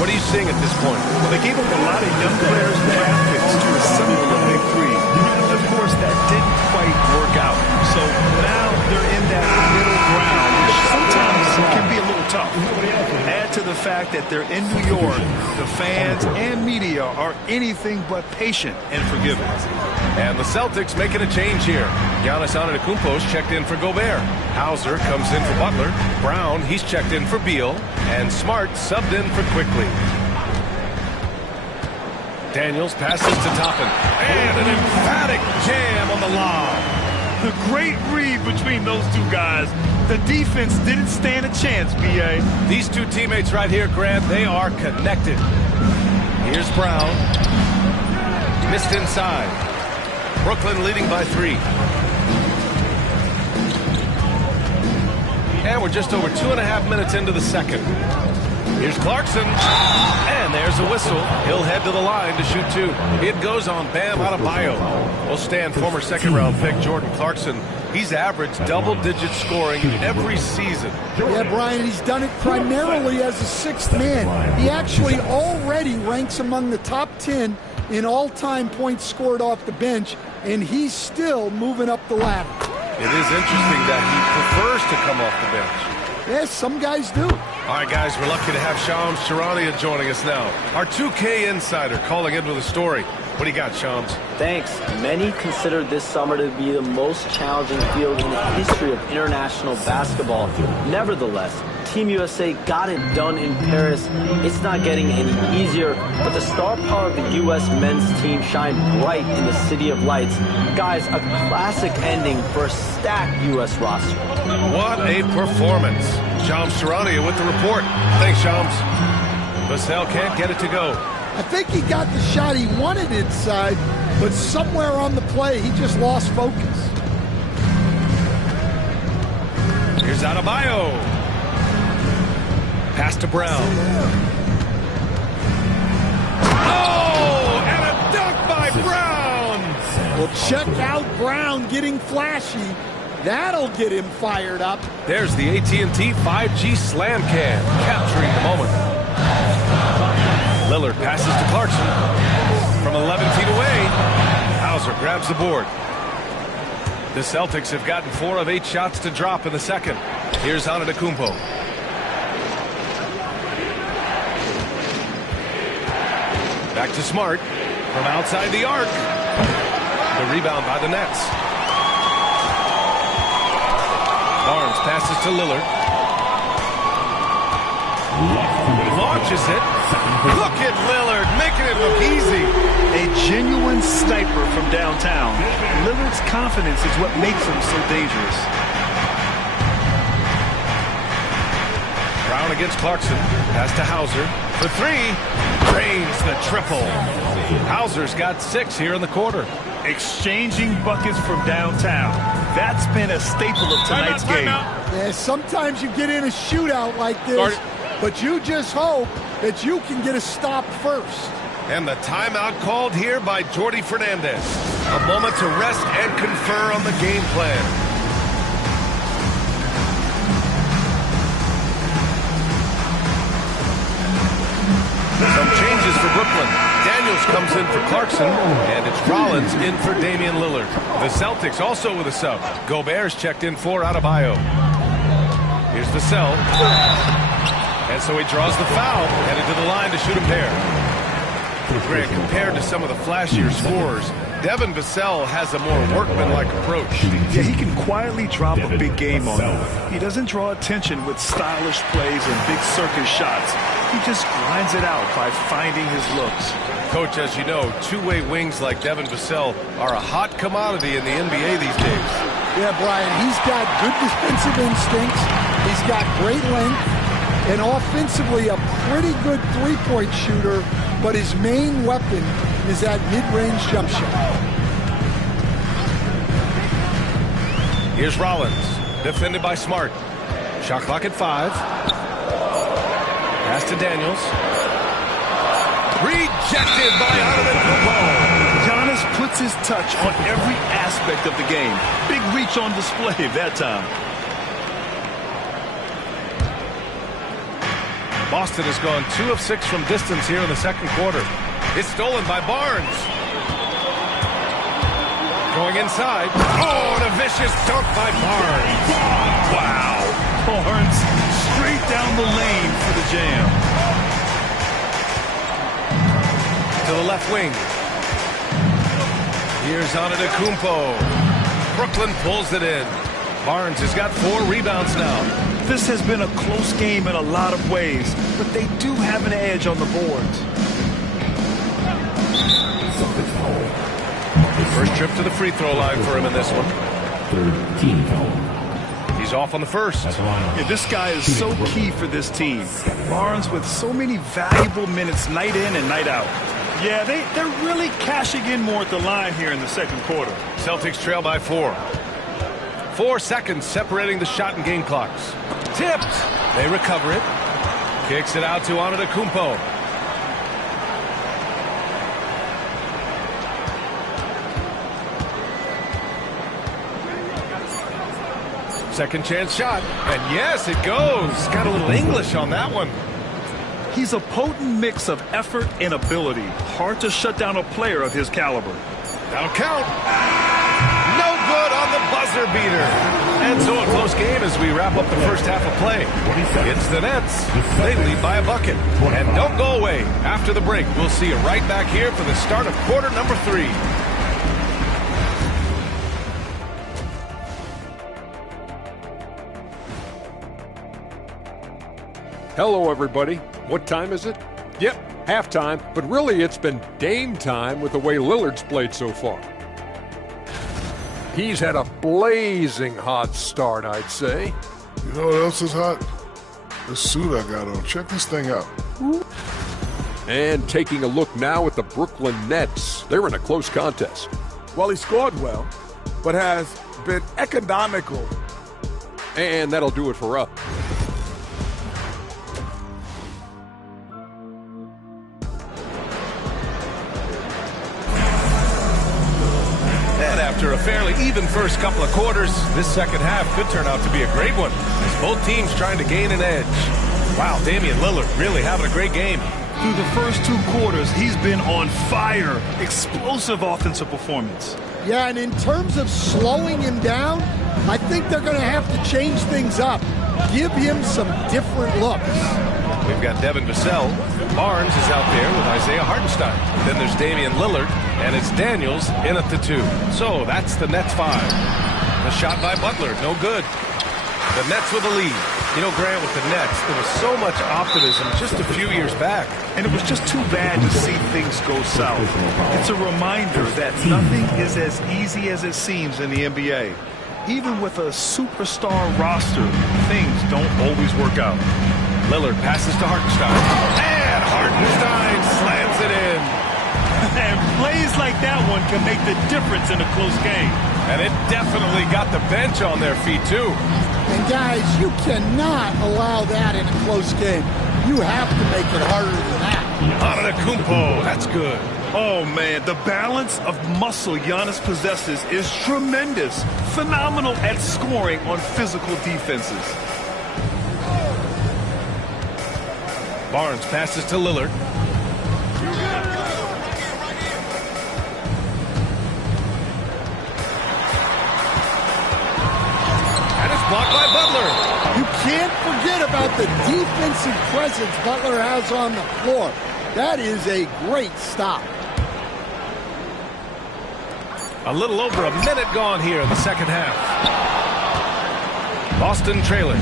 What are you seeing at this point? Well, they gave up a lot of young players and draft picks to assemble a big three. Of course, that didn't quite work out. So now they're in that middle ground, which sometimes can be a little tough. Add to the fact that they're in New York, the fans and media are anything but patient and forgiving. And the Celtics making a change here. Giannis Antetokounmpo's checked in for Gobert. Hauser comes in for Butler. Brown, he's checked in for Beal. And Smart subbed in for Quickly. Daniels passes to Toppin. And an emphatic jam on the lob. A great read between those two guys. The defense didn't stand a chance, B.A. These two teammates right here, Grant, they are connected. Here's Brown. Missed inside. Brooklyn leading by 3. And we're just over 2.5 minutes into the second. Here's Clarkson. And there's a whistle. He'll head to the line to shoot 2. It goes on Bam Adebayo. We'll stand former second-round pick Jordan Clarkson. He's averaged double-digit scoring every season. Yeah, Brian, he's done it primarily as a sixth man. He actually already ranks among the top 10 in all-time points scored off the bench, and he's still moving up the ladder. It is interesting that he prefers to come off the bench. Yes, some guys do. All right, guys, we're lucky to have Shams Charania joining us now. Our 2K insider calling in with a story. What do you got, Shams? Thanks. Many consider this summer to be the most challenging field in the history of international basketball. Nevertheless, Team USA got it done in Paris. It's not getting any easier, but the star power of the U.S. men's team shined bright in the City of Lights. Guys, a classic ending for a stacked U.S. roster. What a performance. Shams Charania with the report. Thanks, Shams. Vassell can't get it to go. I think he got the shot he wanted inside, but somewhere on the play, he just lost focus. Here's Adebayo. Pass to Brown. Oh, and a dunk by Brown. Well, check out Brown getting flashy. That'll get him fired up. There's the AT&T 5G Slam Cam, capturing the moment. Lillard passes to Clarkson. From 11 feet away, Hauser grabs the board. The Celtics have gotten 4 of 8 shots to drop in the second. Here's Antetokounmpo. Back to Smart. From outside the arc. The rebound by the Nets. Barnes passes to Lillard. Launches it. Look at Lillard, making it look easy. A genuine sniper from downtown. Lillard's confidence is what makes him so dangerous. Brown against Clarkson. Pass to Hauser. For 3. Drains the triple. Hauser's got 6 here in the quarter. Exchanging buckets from downtown. That's been a staple of tonight's game. Yeah, sometimes you get in a shootout like this, but you just hope that you can get a stop first. And the timeout called here by Jordi Fernandez. A moment to rest and confer on the game plan. Some changes for Brooklyn. Daniels comes in for Clarkson, and it's Rollins in for Damian Lillard. The Celtics also with a sub. Gobert's checked in for Adebayo. Here's Vassell. And so he draws the foul, headed to the line to shoot a pair. Grant, compared to some of the flashier scorers, Devin Vassell has a more workmanlike approach. Yeah, he can quietly drop a big game on you. He doesn't draw attention with stylish plays and big circus shots. He just grinds it out by finding his looks. Coach, as you know, two-way wings like Devin Vassell are a hot commodity in the NBA these days. Yeah, Brian, he's got good defensive instincts. He's got great length. And offensively, a pretty good three-point shooter, but his main weapon is that mid-range jump shot. Here's Rollins, defended by Smart. Shot clock at 5. Pass to Daniels. Rejected by Antetokounmpo. Giannis puts his touch on every aspect of the game. Big reach on display that time. Boston has gone 2 of 6 from distance here in the second quarter. It's stolen by Barnes. Going inside. Oh, and a vicious dunk by Barnes. Wow. Barnes straight down the lane for the jam. To the left wing. Here's Antetokounmpo. Brooklyn pulls it in. Barnes has got 4 rebounds now. This has been a close game in a lot of ways, but they do have an edge on the boards. First trip to the free throw line for him in this one. He's off on the first. Yeah, this guy is so key for this team. Barnes with so many valuable minutes night in and night out. Yeah, they're really cashing in more at the line here in the second quarter. Celtics trail by 4. 4 seconds separating the shot and game clocks. Tipped. They recover it. Kicks it out to Antetokounmpo. Second chance shot. And yes, it goes. Got a little English on that one. He's a potent mix of effort and ability. Hard to shut down a player of his caliber. That'll count. No good on the buzzer beater. And so a close game as we wrap up the first half of play. It's the Nets. They lead by a bucket. And don't go away. After the break, we'll see you right back here for the start of quarter number 3. Hello, everybody. What time is it? Yep, halftime, but really it's been Dame time with the way Lillard's played so far. He's had a blazing hot start, I'd say. You know what else is hot? This suit I got on. Check this thing out. And taking a look now at the Brooklyn Nets. They're in a close contest. Well, he scored well, but has been economical. And that'll do it for us. After a fairly even first couple of quarters, this second half could turn out to be a great one as both teams trying to gain an edge. Wow, Damian Lillard really having a great game. Through the first 2 quarters, he's been on fire. Explosive offensive performance. Yeah, and in terms of slowing him down, I think they're going to have to change things up. Give him some different looks. We've got Devin Vassell. Barnes is out there with Isaiah Hartenstein. Then there's Damian Lillard, and it's Daniels in at the 2. So that's the Nets 5. The shot by Butler, no good. The Nets with the lead. You know, Grant, with the Nets, there was so much optimism just a few years back. And it was just too bad to see things go south. It's a reminder that nothing is as easy as it seems in the NBA. Even with a superstar roster, things don't always work out. Lillard passes to Hartenstein. And Hartenstein slams it in. And plays like that one can make the difference in a close game. And it definitely got the bench on their feet, too. And, guys, you cannot allow that in a close game. You have to make it harder than that. Antetokounmpo, that's good. Oh, man, the balance of muscle Giannis possesses is tremendous. Phenomenal at scoring on physical defenses. Barnes passes to Lillard. And it's blocked by Butler. You can't forget about the defensive presence Butler has on the floor. That is a great stop. A little over a minute gone here in the second half. Boston trailing.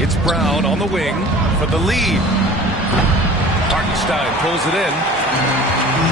It's Brown on the wing for the lead. Hartenstein pulls it in.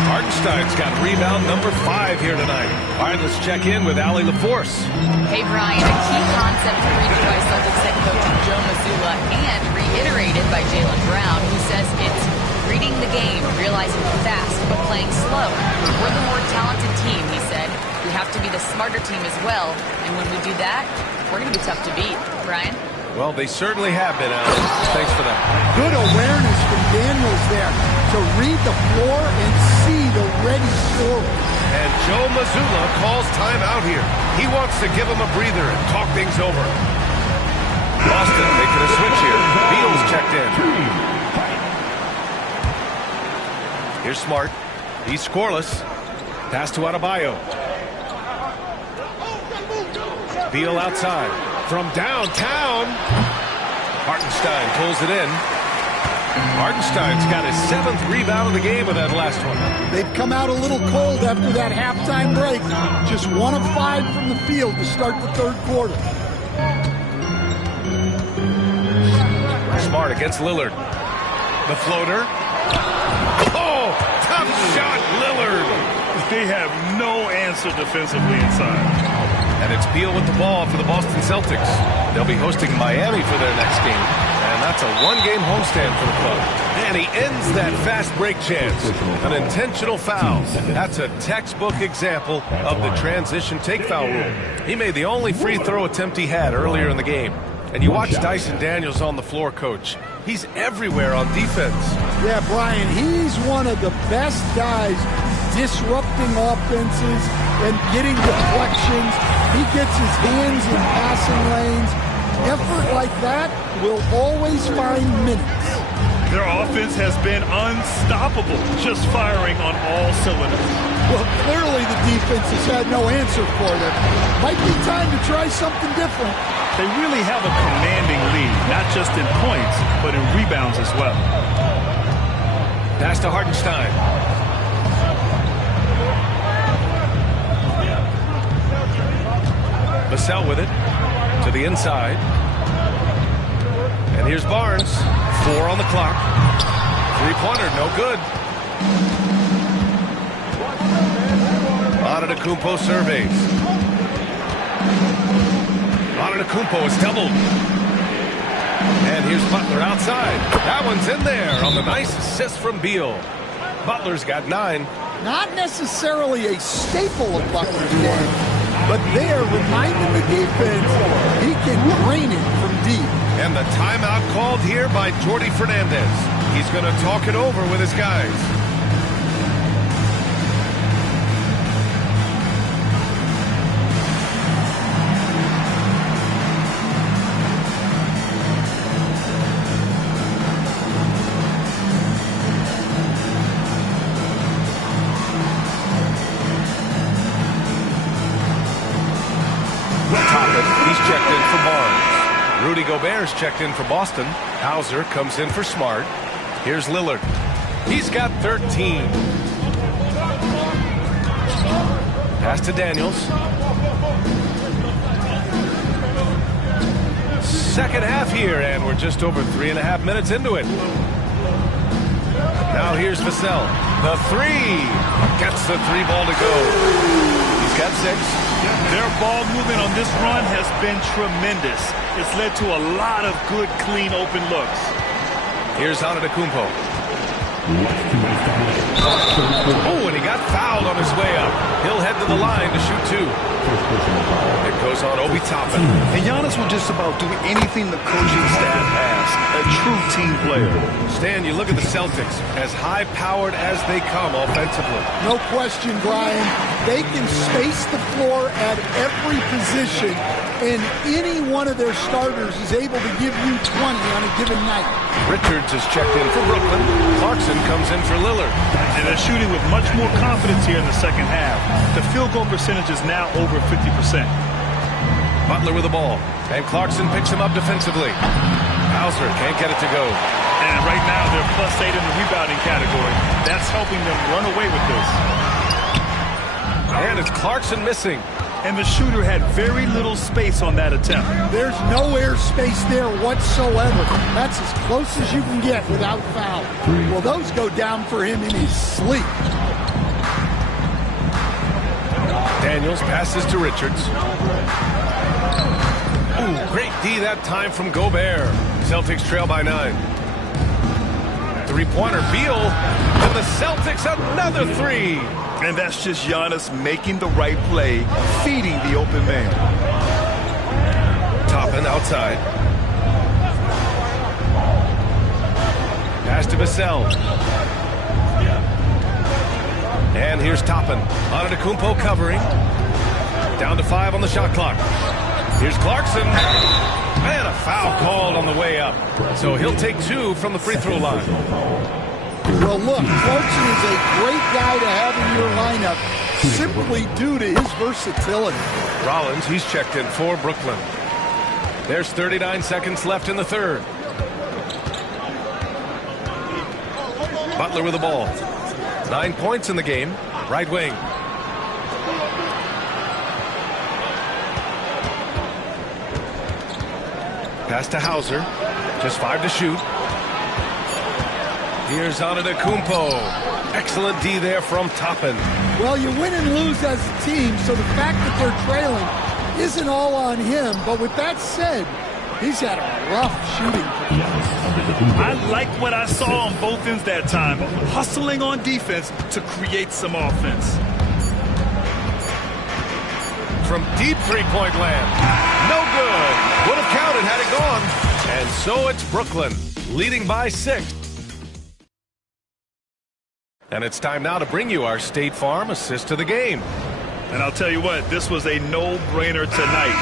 Hartenstein's got rebound number 5 here tonight. All right, let's check in with Allie LaForce. Hey, Brian, a key concept preached by Celtics head coach Joe Mazzulla and reiterated by Jaylen Brown, who says it's reading the game, realizing fast, but playing slow. We're the more talented team, he said. We have to be the smarter team as well, and when we do that, we're going to be tough to beat. Brian? Well, they certainly have been, Allie. Thanks for that. Good awareness from Daniels there to read the floor and see the ready scorer. And Joe Mazzulla calls timeout here. He wants to give him a breather and talk things over. Boston making a switch here. Beal's checked in. Here's Smart. He's scoreless. Pass to Adebayo. Beal outside. From downtown. Hartenstein pulls it in. Hartenstein's got his 7th rebound of the game with that last one. They've come out a little cold after that halftime break. Just 1 of 5 from the field to start the third quarter. Smart against Lillard. The floater. Oh, tough shot, Lillard. They have no answer defensively inside. And it's Beal with the ball for the Boston Celtics. They'll be hosting Miami for their next game. And that's a 1-game homestand for the club. And he ends that fast break chance. An intentional foul. That's a textbook example of the transition take foul rule. He made the only free throw attempt he had earlier in the game. And you watch Dyson Daniels on the floor, Coach. He's everywhere on defense. Yeah, Brian, he's one of the best guys disrupting offenses and getting deflections. He gets his hands in passing lanes. Effort like that will always find minutes. Their offense has been unstoppable, just firing on all cylinders. Well, clearly the defense has had no answer for them. Might be time to try something different. They really have a commanding lead, not just in points, but in rebounds as well. Pass to Hartenstein. Vassell with it to the inside. And here's Barnes. 4 on the clock. 3-pointer, no good. Antetokounmpo surveys. Antetokounmpo is doubled. And here's Butler outside. That one's in there on the nice assist from Beal. Butler's got 9. Not necessarily a staple of Butler's game, but there, reminding the defense he can drain it from deep. And the timeout called here by Jordi Fernandez. He's going to talk it over with his guys. He's checked in for Barnes. Rudy Gobert's checked in for Boston. Hauser comes in for Smart. Here's Lillard. He's got 13. Pass to Daniels. Second half here, and we're just over 3.5 minutes into it. Now here's Vassell. The 3. Gets the 3 ball to go. He's got 6. Their ball movement on this run has been tremendous. It's led to a lot of good, clean, open looks. Here's Antetokounmpo. Oh, and he got fouled on his way up. He'll head to the line to shoot 2. It goes on Obi Toppin. And Giannis will just about do anything the coaching staff asks. A true team player. Stan, you look at the Celtics, as high-powered as they come offensively. No question, Brian. They can space the floor at every position, and any one of their starters is able to give you 20 on a given night. Richards is checked in for Brooklyn. Clarkson comes in for Lillard. And they're shooting with much more confidence here in the second half. The field goal percentage is now over 50%. Butler with the ball, and Clarkson picks him up defensively. Hauser can't get it to go. And right now they're +8 in the rebounding category. That's helping them run away with this. And it's Clarkson missing. And the shooter had very little space on that attempt. There's no air space there whatsoever. That's as close as you can get without foul. Well, those go down for him in his sleep. Daniels passes to Richards. Ooh, great D that time from Gobert. Celtics trail by 9. 3-pointer, Beal, and the Celtics another 3. And that's just Giannis making the right play, feeding the open man. Toppin outside. Pass to Vassell. And here's Toppin. Antetokounmpo covering. Down to 5 on the shot clock. Here's Clarkson. And a foul called on the way up. So he'll take 2 from the free throw line. Well, look, Clarkson is a great guy to have in your lineup simply due to his versatility. Rollins, he's checked in for Brooklyn. There's 39 seconds left in the third. Butler with the ball. 9 points in the game. Right wing. Pass to Hauser. Just 5 to shoot. Here's Antetokounmpo. Excellent D there from Toppin. Well, you win and lose as a team, so the fact that they're trailing isn't all on him. But with that said, he's had a rough shooting performance. I like what I saw on both ends that time. Hustling on defense to create some offense. From deep three-point land. No good. Would have counted had it gone. And so it's Brooklyn, leading by 6. And it's time now to bring you our State Farm assist to the game. And I'll tell you what, this was a no-brainer tonight.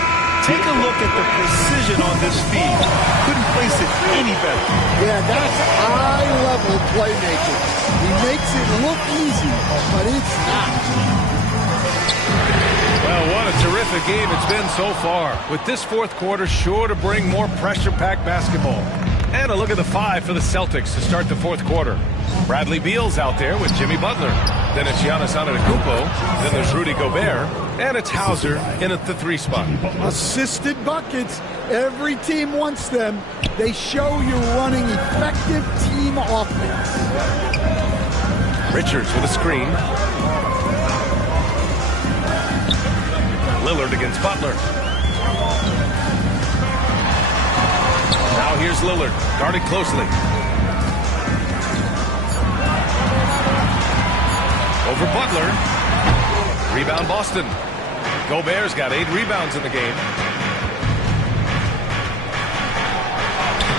Take a look at the precision on this feed. Couldn't place it any better. Yeah, that's high-level playmaking. He makes it look easy, but it's not. Well, what a terrific game it's been so far, with this fourth quarter sure to bring more pressure-packed basketball. And a look at the 5 for the Celtics to start the fourth quarter. Bradley Beal's out there with Jimmy Butler. Then it's Giannis Antetokounmpo. Then there's Rudy Gobert. And it's Hauser in at the 3 spot. Assisted buckets. Every team wants them. They show you're running effective team offense. Richards with a screen. Lillard against Butler. Now here's Lillard, guarded closely. Over Butler. Rebound Boston. Gobert's got 8 rebounds in the game.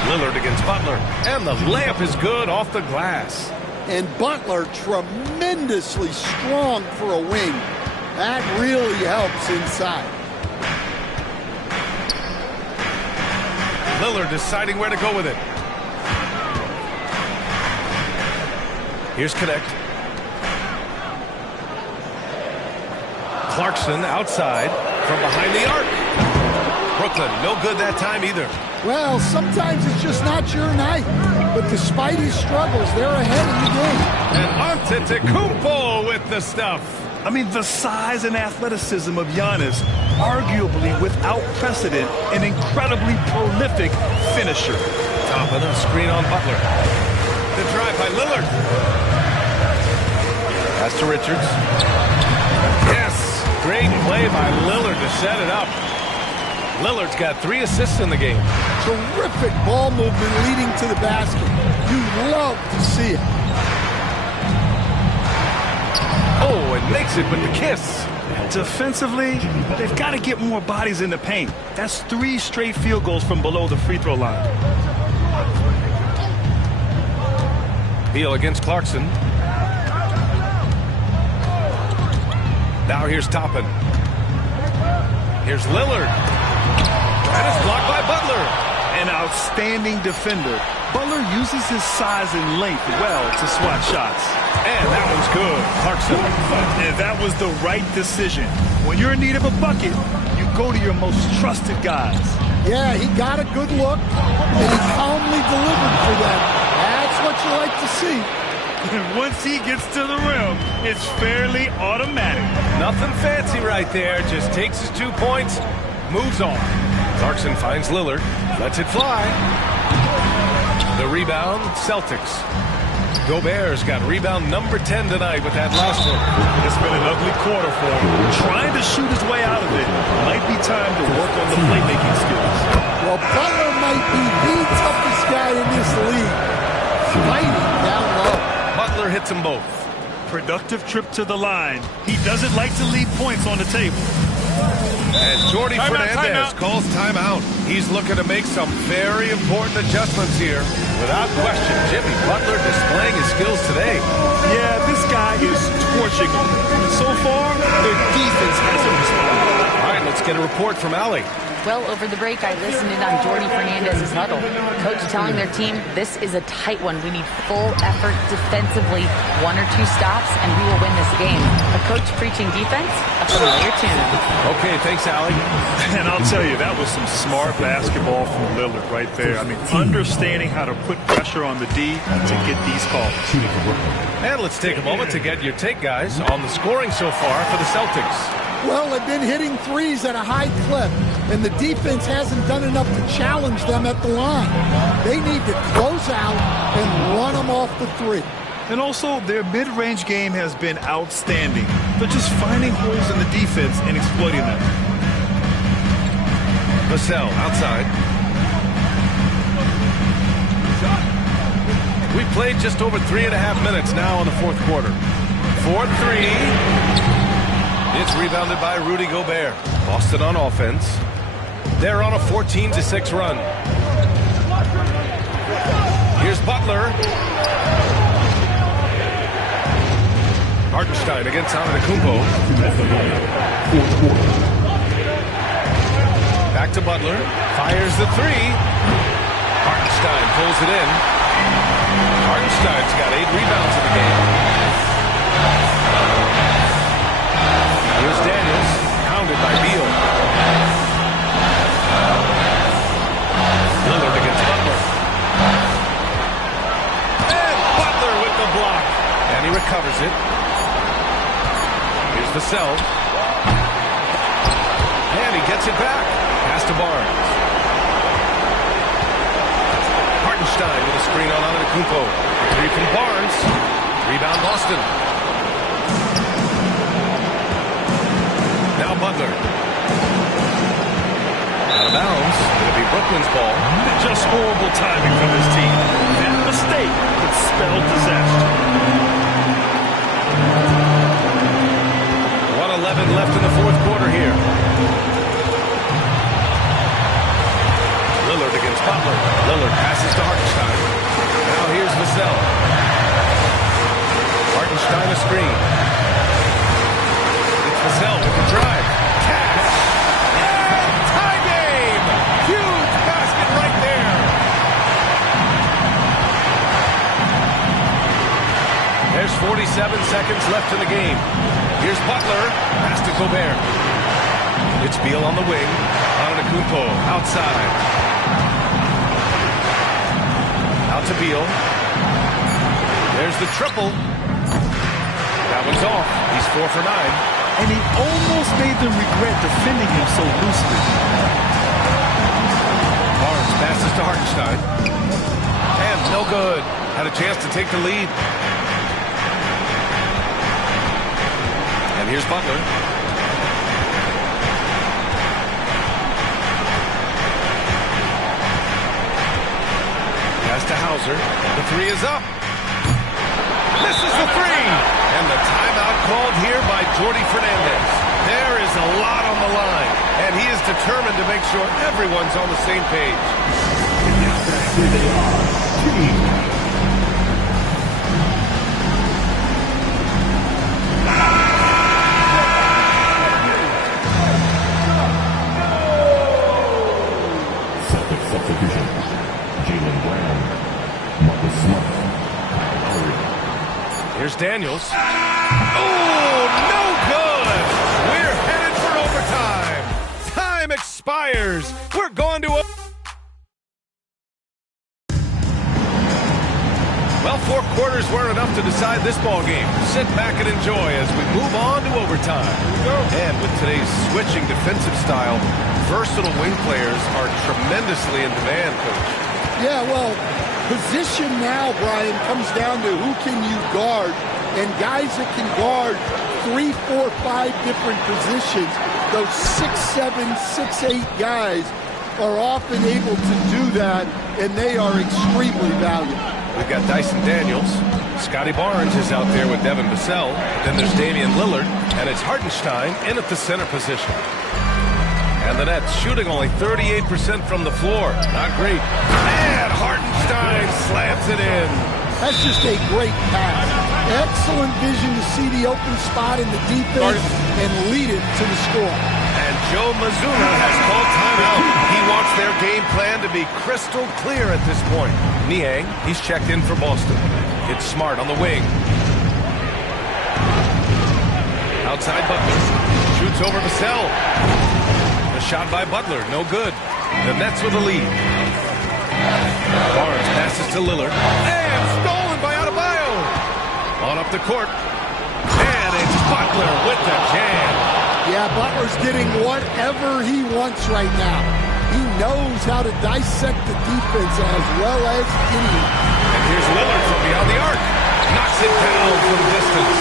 Lillard against Butler. And the layup is good off the glass. And Butler tremendously strong for a wing. That really helps inside. Lillard deciding where to go with it. Here's Connect. Clarkson outside from behind the arc. Brooklyn, no good that time either. Well, sometimes it's just not your night. But despite his struggles, they're ahead in the game. And Antetokounmpo with the stuff. I mean, the size and athleticism of Giannis, arguably without precedent, an incredibly prolific finisher. Top of the screen on Butler. The drive by Lillard. Pass to Richards. Yes, great play by Lillard to set it up. Lillard's got 3 assists in the game. Terrific ball movement leading to the basket. You love to see it. Oh, and makes it with the kiss. Defensively, they've got to get more bodies in the paint. That's 3 straight field goals from below the free throw line. Beal against Clarkson. Now here's Toppin. Here's Lillard. And it's blocked by Butler. An outstanding defender. Butler uses his size and length well to swat shots. And that one's good. Clarkson. And that was the right decision. When you're in need of a bucket, you go to your most trusted guys. Yeah, he got a good look, and he calmly delivered for them. That's what you like to see. And once he gets to the rim, it's fairly automatic. Nothing fancy right there. Just takes his 2 points, moves on. Clarkson finds Lillard, lets it fly. The rebound, Celtics. Gobert's got rebound number 10 tonight with that last one. It's been an ugly quarter for him. Trying to shoot his way out of it. Might be time to work on the playmaking skills. Well, Butler might be the toughest guy in this league. Fighting down low. Butler hits them both. Productive trip to the line. He doesn't like to leave points on the table. And Jordi Fernandez calls timeout. He's looking to make some very important adjustments here. Without question, Jimmy Butler displaying his skills today. Yeah, this guy is torching them. So far, their defense hasn't responded. All right, let's get a report from Allie. Well, over the break, I listened in on Jordy Fernandez's huddle. Coach telling their team, this is a tight one. We need full effort defensively, 1 or 2 stops, and we will win this game. A coach preaching defense, a familiar tune. Okay, thanks, Allie. And I'll tell you, that was some smart basketball from Lillard right there. I mean, understanding how to put pressure on the D to get these calls. And let's take a moment to get your take, guys, on the scoring so far for the Celtics. Well, they've been hitting threes at a high clip, and the defense hasn't done enough to challenge them at the line. They need to close out and run them off the three. And also, their mid-range game has been outstanding. They're just finding holes in the defense and exploiting them. Vassell outside. We played just over 3.5 minutes now in the fourth quarter. 4-3. It's rebounded by Rudy Gobert. Boston on offense. They're on a 14-6 run. Here's Butler. Hartenstein against Antetokounmpo. Back to Butler. Fires the three. Hartenstein pulls it in. Hartenstein's got 8 rebounds in the game. Here's Daniels, pounded by Beal. Lillard against Butler. And Butler with the block. And he recovers it. Here's Vassell. And he gets it back. Pass to Barnes. Hartenstein with a screen on Antetokounmpo. 3 from Barnes. Rebound Boston. Now Butler. Out of bounds. It'll be Brooklyn's ball. Just horrible timing from his team. That mistake could spell disaster. 1:11 left in the fourth quarter here. Lillard against Butler. Lillard passes to Hartenstein. Now here's Vassell. Hartenstein a screen. Vassell with the drive. Catch. And tie game. Huge basket right there. There's 47 seconds left in the game. Here's Butler. Pass to Gobert. It's Beal on the wing. Antetokounmpo outside. Out to Beal. There's the triple. That one's off. He's 4 for 9. And he almost made them regret defending him so loosely. Barnes passes to Hartenstein. And no good. Had a chance to take the lead. And here's Butler. Pass to Hauser. The three is up. Misses the three. And the timeout called here by Jordy Fernandez. There is a lot on the line, and he is determined to make sure everyone's on the same page. Here they are. Celtics substitution. Jaylen Brown, Marcus Smart, Kyle Lowry. Here's Daniels. Oh, no good! We're headed for overtime. Time expires. We're going to... Well, 4 quarters weren't enough to decide this ball game. Sit back and enjoy as we move on to overtime. And with today's switching defensive style, versatile wing players are tremendously in demand, Coach. Yeah, well, position now, Brian, comes down to who can you guard, and guys that can guard 3, 4, 5 different positions. Those 6'7", 6'8" guys are often able to do that, and they are extremely valuable. We've got Dyson Daniels. Scotty Barnes is out there with Devin Vassell. Then there's Damian Lillard, and it's Hartenstein in at the center position. And the Nets shooting only 38% from the floor. Not great. And Hartenstein slams it in. That's just a great pass. Excellent vision to see the open spot in the defense and lead it to the score. And Joe Mazzulla has called timeout. He wants their game plan to be crystal clear at this point. Niang, he's checked in for Boston. It's Smart on the wing. Outside Butler. Shoots over Vassell. The shot by Butler, no good. The Nets with the lead. Barnes passes to Lillard. And stolen by Adebayo. On up the court. And it's Butler with the jam. Yeah, Butler's getting whatever he wants right now. He knows how to dissect the defense as well as anyone. And here's Lillard from beyond the arc. Knocks it down from distance.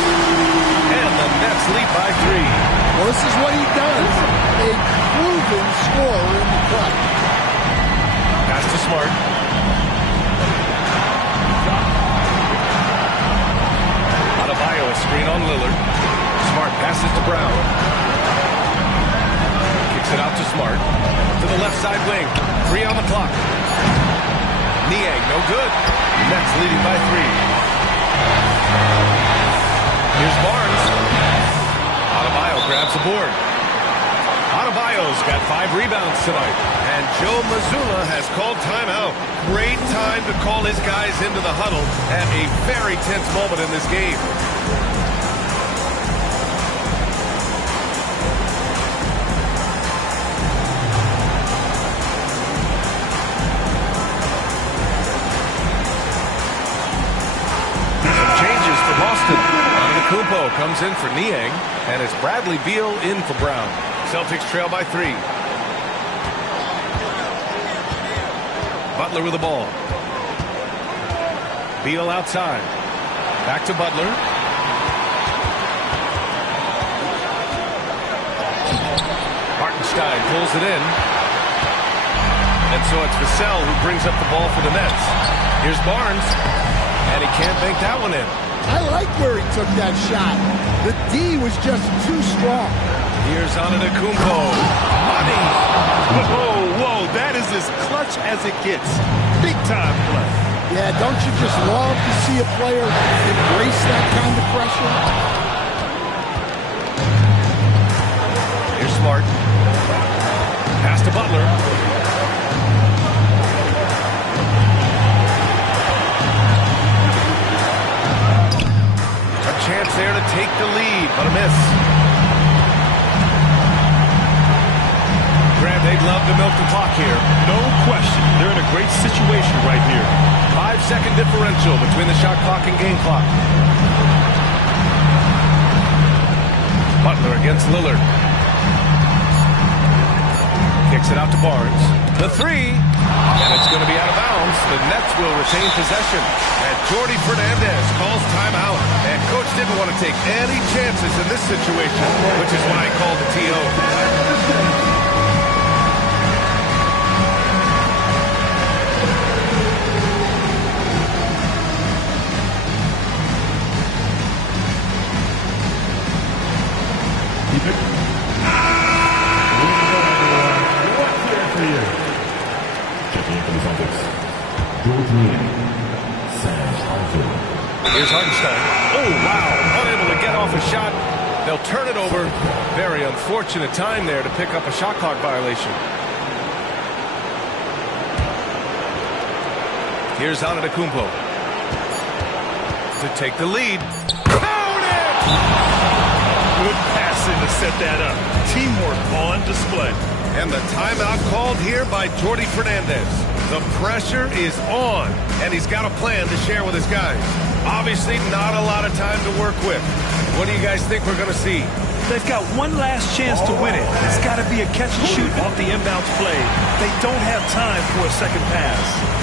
And the Nets lead by 3. Well, this is what he does. A proven scorer in the club. Pass to Smart. Adebayo, a screen on Lillard. Smart passes to Brown. Kicks it out to Smart. To the left side wing. 3 on the clock. Niang, no good. Nets leading by 3. Here's Barnes. Adebayo grabs the board. Adebayo's got 5 rebounds tonight. And Joe Mazzulla has called timeout. Great time to call his guys into the huddle at a very tense moment in this game. Some changes for Boston. Antetokounmpo comes in for Niang, and it's Bradley Beal in for Brown. Celtics trail by 3. Butler with the ball. Beal outside. Back to Butler. Hartenstein pulls it in. And so it's Vassell who brings up the ball for the Nets. Here's Barnes. And he can't bank that one in. I like where he took that shot. The D was just too strong. Here's Antetokounmpo. Money. Whoa, that is as clutch as it gets. Big time play. Yeah, don't you just love to see a player embrace that kind of pressure? Here's Smart. Pass to Butler. A chance there to take the lead, but a miss. Grant, they'd love to milk the clock here. No question. They're in a great situation right here. 5-second differential between the shot clock and game clock. Butler against Lillard. Kicks it out to Barnes. The 3. And it's going to be out of bounds. The Nets will retain possession. And Jordi Fernandez calls timeout. And coach didn't want to take any chances in this situation, which is why he called the TO. Here's Hartenstein. Oh, wow. Unable to get off a shot. They'll turn it over. Very unfortunate time there to pick up a shot clock violation. Here's Antetokounmpo to take the lead. Count it! Good passing to set that up. Teamwork on display. And the timeout called here by Jordi Fernandez. The pressure is on, and he's got a plan to share with his guys. Obviously, not a lot of time to work with. What do you guys think we're going to see? They've got one last chance to win it. It's got to be a catch and shoot off the inbounds play. They don't have time for a second pass.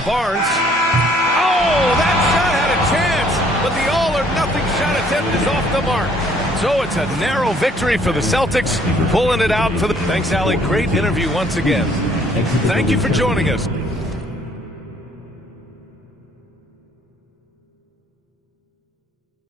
Barnes. Oh, that shot had a chance, but the all-or-nothing shot attempt is off the mark. So it's a narrow victory for the Celtics, pulling it out for the... Thanks, Allie. Great interview once again. Thank you for joining us.